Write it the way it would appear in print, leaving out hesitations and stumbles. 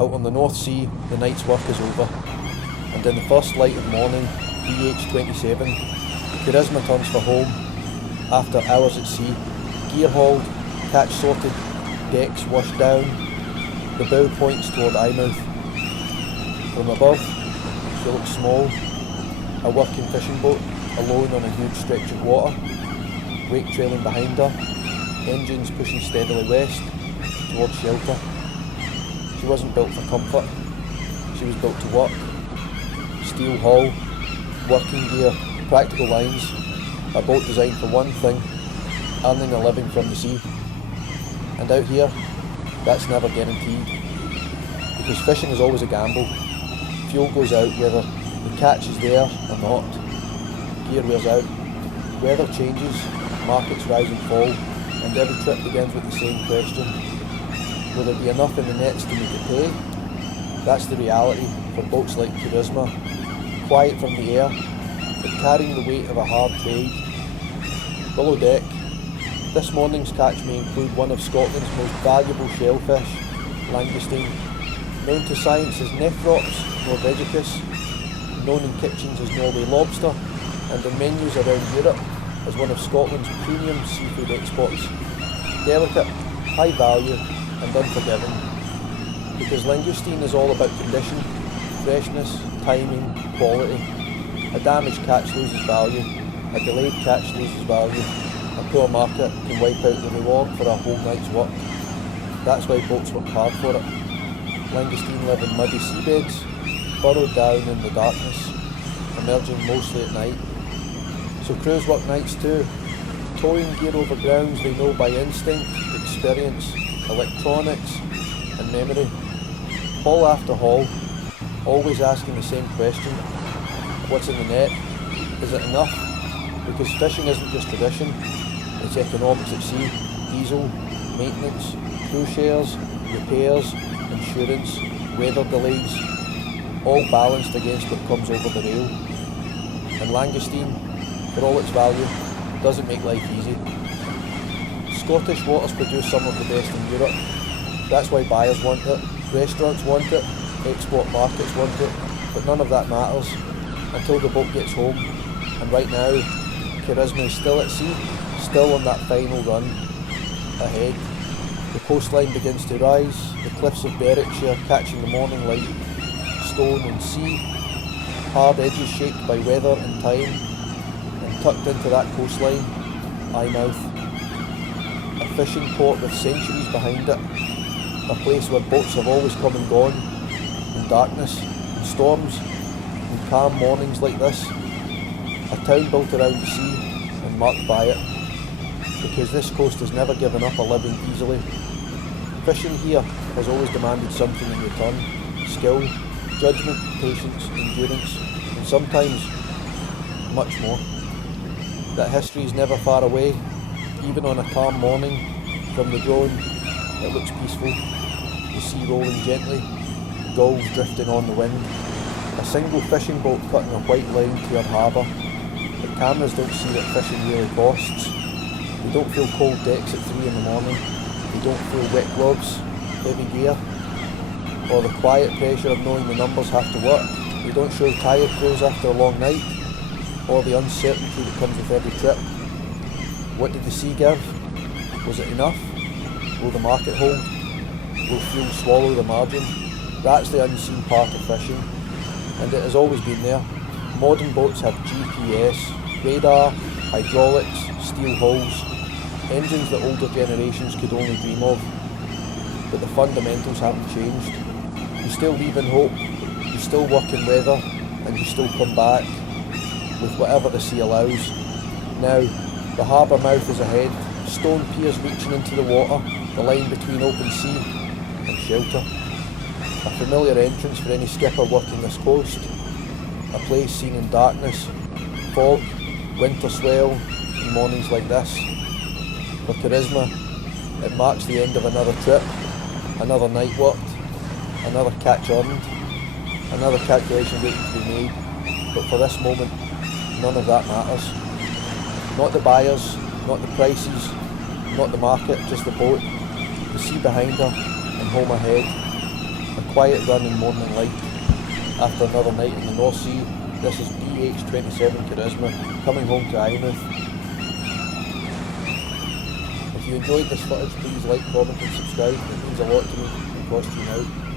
Out on the North Sea, the night's work is over, and in the first light of morning, BH27, the Charisma turns for home after hours at sea, gear hauled, catch sorted, decks washed down, the bow points toward Eyemouth. From above, she looks small, a working fishing boat, alone on a huge stretch of water, wake trailing behind her, engines pushing steadily west, towards shelter. She wasn't built for comfort, she was built to work. Steel hull, working gear, practical lines, a boat designed for one thing, earning a living from the sea. And out here, that's never guaranteed, because fishing is always a gamble. Fuel goes out whether the catch is there or not. Gear wears out, weather changes, markets rise and fall, and every trip begins with the same question. Will there be enough in the nets to make it pay? That's the reality for boats like Charisma, quiet from the air, but carrying the weight of a hard trade. Below deck, this morning's catch may include one of Scotland's most valuable shellfish, Langoustine, known to science as Nephrops norvegicus, known in kitchens as Norway lobster, and in menus around Europe as one of Scotland's premium seafood exports. Delicate, high value, and unforgiving. Because langoustine is all about condition, freshness, timing, quality. A damaged catch loses value, a delayed catch loses value, a poor market can wipe out the reward for a whole night's work. That's why boats work hard for it. Langoustine live in muddy seabeds, burrowed down in the darkness, emerging mostly at night. So crews work nights too, towing gear over grounds they know by instinct, experience, electronics and memory. Haul after haul, always asking the same question: what's in the net? Is it enough? Because fishing isn't just tradition, it's economics at sea, diesel, maintenance, crew shares, repairs, insurance, weather delays, all balanced against what comes over the rail. And langoustine, for all its value, doesn't make life easy. Scottish waters produce some of the best in Europe. That's why buyers want it, restaurants want it, export markets want it, but none of that matters until the boat gets home. And right now, Charisma is still at sea, still on that final run. Ahead, the coastline begins to rise, the cliffs of Berwickshire catching the morning light, stone and sea, hard edges shaped by weather and time, and tucked into that coastline, Eyemouth, a fishing port with centuries behind it, a place where boats have always come and gone, in darkness, in storms, in calm mornings like this, a town built around the sea and marked by it, because this coast has never given up a living easily. Fishing here has always demanded something in return: skill, judgment, patience, endurance, and sometimes much more. That history is never far away, even on a calm morning. From the drone, it looks peaceful, the sea rolling gently, gulls drifting on the wind, a single fishing boat cutting a white line to her harbour. But cameras don't see that fishing really costs. They don't feel cold decks at 3 in the morning, they don't feel wet gloves, heavy gear, or the quiet pressure of knowing the numbers have to work. They don't show tired crews after a long night, or the uncertainty that comes with every trip. What did the sea give? Was it enough? Will the market hold? Will fuel swallow the margin? That's the unseen part of fishing, and it has always been there. Modern boats have GPS, radar, hydraulics, steel hulls, engines that older generations could only dream of. But the fundamentals haven't changed. You still leave in hope, you still work in weather, and you still come back with whatever the sea allows. Now, the harbour mouth is ahead, stone piers reaching into the water, the line between open sea and shelter. A familiar entrance for any skipper working this coast, a place seen in darkness, fog, winter swell, and mornings like this. For Charisma, it marks the end of another trip, another night worked, another catch earned, another calculation waiting to be made. But for this moment, none of that matters. Not the buyers, not the prices, not the market, just the boat, the sea behind her, and home ahead. A quiet run in morning light after another night in the North Sea. This is BH27 Charisma coming home to Eyemouth. If you enjoyed this footage, please like, comment and subscribe. It means a lot to me. It costs you now.